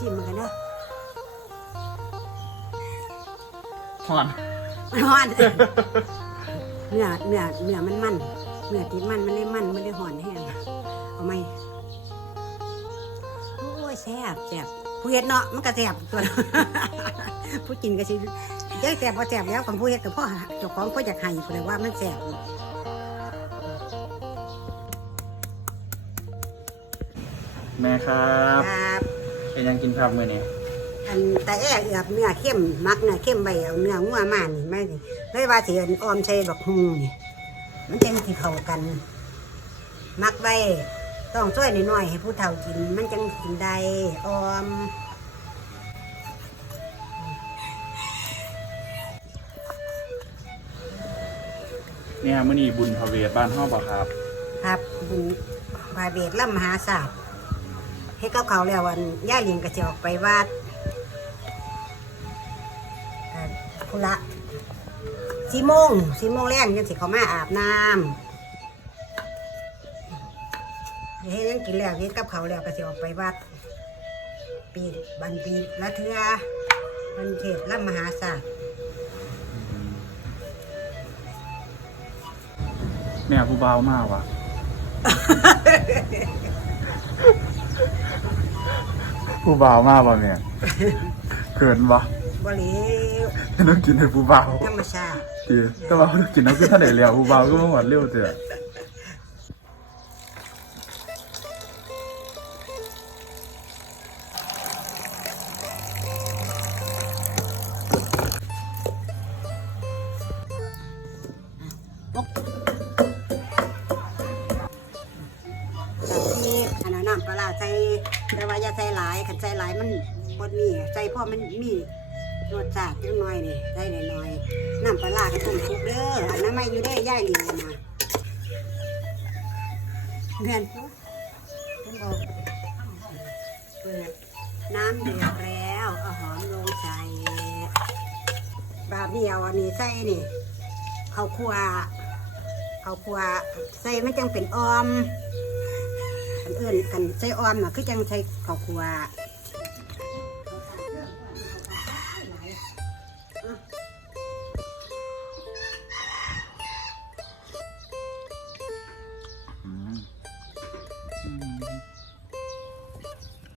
ชิมมันกันเด้อห่อนมันฮ้อน เนื้อเนื้อเนื้อมันมันเนื้อที่มันมันเลยมันมันเลยห่อนแห้งเอาไหมโอ้ยแซ่บแซ่บผู้เฮ็ดเนาะมันก็แซ่บตัวผู้กินก็สิเจ๊แซ่บพอแซ่บแล้วของผู้เฮ็ดกับพ่อหาเจ้าของพ่ออยากให้ก็เลยว่ามันแซ่บแม่ครับ ครับ เป็นยังกินครับมื้อนี้อันแต่แอ้เอือบเนื้อเข้มมักเนื้อเข้มใบเอาเนื้องัวมานี่ไม่เลยว่าสิอันออมใส่ดอกฮูนี่มันจังสิเข้ากัน มักไว้ต้องช่วยหน่อยๆให้ผู้เฒ่ากิน มันจังกินได้ออมเนี่ยมื้อนี้บุญพระเวทบ้านเฮาบ่ครับ ครับบุญพาเวทล่ำมหาศาสตร์ ให้กับเขาแล้ววันย่าลียงก็จะออกไปวัดเอ่อพุละสีโมงสีโมงแรกยังสิเขามาอาบน้ำเฮ็ดยังกินแล้วเฮ็ดกับเขาแล้วก็จะออกไปวัด ปีบันปีละเทือบันเทศล่ำมหาศาสตร์แม่ผู้เบามากว่ะ ผู้เบาวมากป่ะแม่เขินบ่บริวต้องกินให้ผู้เบาวธรรมชาติจีแต่ว่าต้องกินน้ำคือท่านไหนแล้วผู้เบาวก็มาหวานเร็วเถอะำปลาร้าใส่แต่ว่าอย่าใส่หลายขันใส่หลายมันบดมีใส่พ่อมันมีรสชาติจังหน่อยนี่ใส่หน่อยน้ำปลาร้าก็ต้มทุกเด้ออันนั้นไม่อยู่ได้ย่ายลีนะเงินต้องบอกเปิดน้ำเดือดแล้วเอาหอมลงใส่บาเดียวอันนี้ใส่นี่ข้าวคั่วข้าวคั่วใส่มันจังเป็นออม อื่นกันใส่ออมน่ะคือจังใส่ข้าวคั่ว